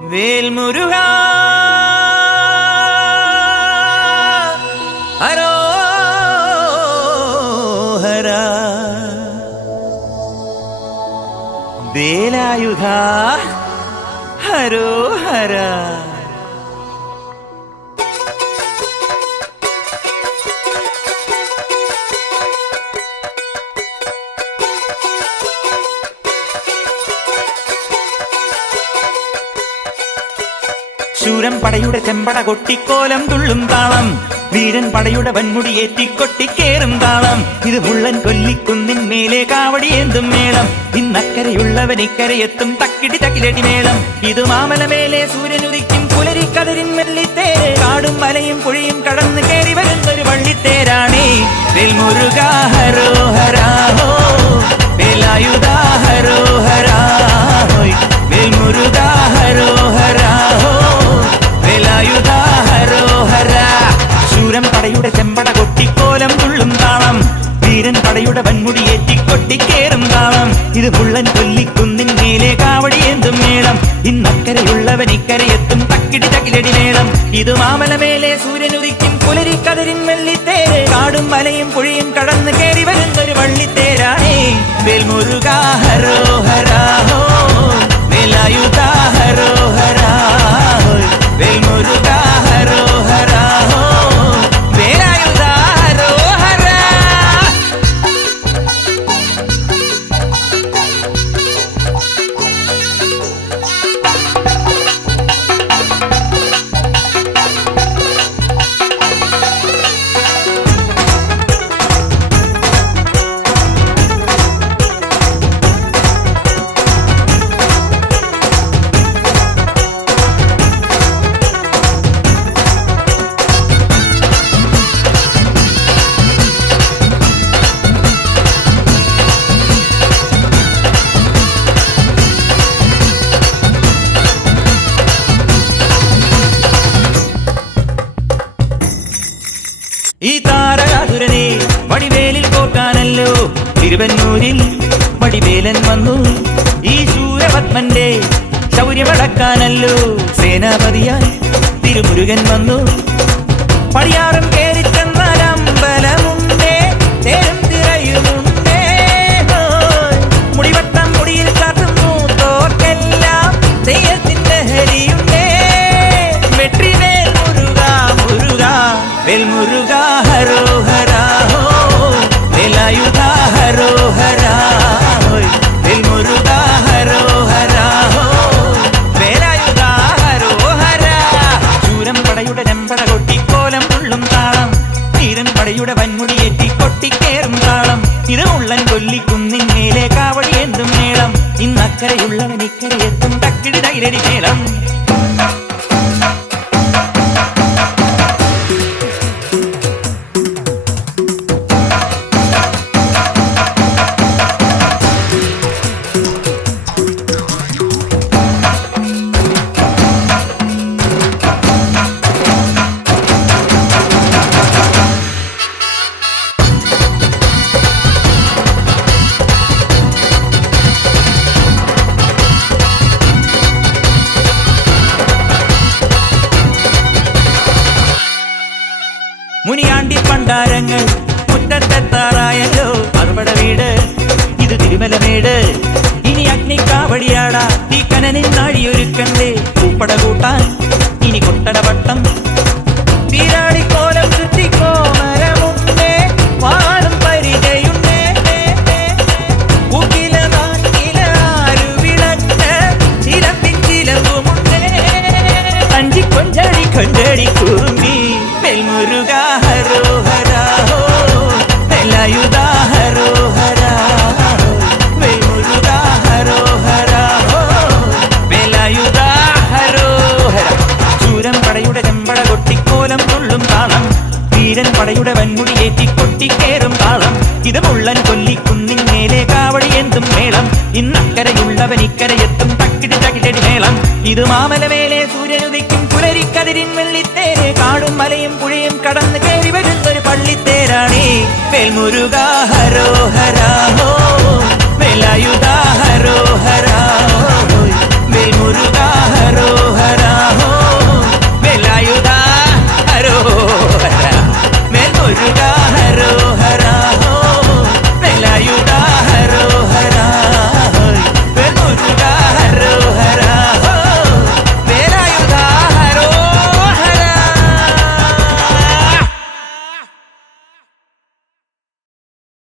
വേൽമുരുകാ ഹരോഹരാ വേലായുധാ ഹരോഹരാ. ശൂരൻ പടയുടെ ചെമ്പട കൊട്ടിക്കോലം തുള്ളും താളം, വീരൻ പടയുടെ വൻമുടിയേറ്റിക്കൊട്ടിക്കേറും താളം. ഇത് മുള്ളൻ കൊല്ലിക്കുന്നിൻ മേലെ കാവടിയേന്തും മേളം. ഇന്നക്കരയുള്ളവൻ ഇക്കരയെത്തും തക്കിടി തകിലടി മേളം. ഇത് മാമലമേലെ സൂര്യനുദിക്കും പുലരിക്കതിരിൻ വെള്ളിത്തേര്. കാടും മലയും പുഴയും കടന്ന് കയറി വരുന്നൊരു വള്ളിത്തേരാണേ. വേൽമുരുകാ ഹരോഹരാ ഹോ, വേലായുധാ ഹരോഹരാ ഹോയ്. വേൽമുരുകാ ഹരോഹരാ ഹോ, വേലായുധാ ഹരോഹരാ. ശൂരൻ പടയുടെ ചെമ്പട കൊട്ടിക്കോലം തുള്ളും താളം, വീരൻ പടയുടെ വൻമുടിയേറ്റിക്കൊട്ടിക്കേറും താളം. ഇത് പുള്ളൻ കൊല്ലിക്കുന്നിൻ മേലെ കാവടിയേന്തും മേളം. ഇന്നക്കരയുള്ളവൻ ഇക്കരയെത്തും തക്കിടി തകിലടി മേളം. ഇത് മാമലമേലെ സൂര്യനുദിക്കും പുലരിക്കതിരിൻ വെള്ളിത്തേര്. കാടും മലയും പുഴയും കടന്ന് കയറി വരുന്നൊരു വള്ളിത്തേരാണേ. വേൽമുരുകാ ഹരോഹരാ ഹോ, വേലായുധാ ഹരോഹരാ ഹോയ്. വേൽമുരുകാ ഹരോഹരാ ഹോ, വേലായുധാ ഹരോഹരാ. ഈ താരകാസുരനെ വടിവേലിൽ കോർക്കാനല്ലോ തിരുവന്നൂരിൽ വടിവേലൻ വന്നു. ഈ ശൂരപത്മന്റെ ശൗര്യമടക്കാനല്ലോ സേനാപതിയായി തിരുമുരുകൻ വന്നു. പടിയാറും കേറിച്ചെന്നാൽ അമ്പലമുണ്ടേ, തേരും തിറയുമുണ്ടേ. മുടിവട്ടം മുടിയിൽ കാട്ടുന്നു തോർക്കെല്ലാം തെയ്യത്തിന്റെ ഹരിയുണ്ടേ. വെട്രിവേൽ മുരുകാ മുരുകാ, വേൽമുരുകാ ഹരോഹരാ ഹോ, വേലായുധാ ഹരോഹരാ ഹോയ്. വേൽമുരുകാ ഹരോഹരാ ഹോ, വേലായുധാ ഹരോഹരാ. ശൂരൻ പടയുടെ ചെമ്പട കൊട്ടിക്കോലം തുള്ളും താളം, വീരൻ പടയുടെ വൻമുടിയേറ്റിക്കൊട്ടിക്കേറും താളം. ഇത് ഉള്ളൻ കൊല്ലിക്കുന്നിൻ മേലെ കാവടിയേന്തും മേളം. ഇന്നക്കരയുള്ളവൻ ഇക്കരയെത്തും തക്കിടി തകിലടി മേളം. മുനിയാണ്ടി പണ്ടാരങ്ങൾ മുറ്റത്തെത്താറായല്ലോ. അറുപട വീട് ഇത് തിരുമലമേട്. ഇനി അഗ്നിക്കാവടിയാടാ തീക്കനനിൻ നാഴിയൊരുക്കണ്ടേ. പൂപ്പട കൂട്ടാൻ ഇനി കൊട്ടടവട്ടം. തീരാടിക്കോലം ചുറ്റിക്കോമരമുണ്ടേ, വാളും പരിചയുണ്ടേ. പൂക്കില നാട്ടില ആരുവിളക്ക് ചിലമ്പിൻ ചിലമ്പുമുണ്ടേ. അഞ്ചി കൊഞ്ചടി കൊഞ്ചടി കുറുമ്പി. വേൽമുരുകാ ഹരോഹരാ ഹോ, വേലായുധാ ഹരോഹരാ ഹോ. വേൽമുരുകാ ഹരോഹരാ ഹോ, വേലായുധാ ഹരോഹരാ. ശൂരൻ പടയുടെ ചെമ്പട കൊട്ടിക്കോലം തുള്ളും താളം, വീരൻ പടയുടെ വൻമുടിയേറ്റിക്കൊട്ടിക്കേറും താളം. ഇത് മുള്ളൻ കൊല്ലിക്കുന്നിൻ മേലെ കാവടിയേന്തും മേളം. ഇന്നക്കരയുള്ളവൻ ഇക്കരയെത്തും തക്കിടി തകിലടി മേളം. ഇത് മാമലമേലെ സൂര്യനുദിക്കും പുലരിക്കതിരിൻ വെള്ളിത്തേര്. കാടും മലയും പുഴയും കടന്ന് കയറി വരുന്നൊരു പള്ളിത്തേരാണേ. വേൽമുരുകാ ഹരോഹരാ ഹോ, വേലായുധാ ഹരോഹരാ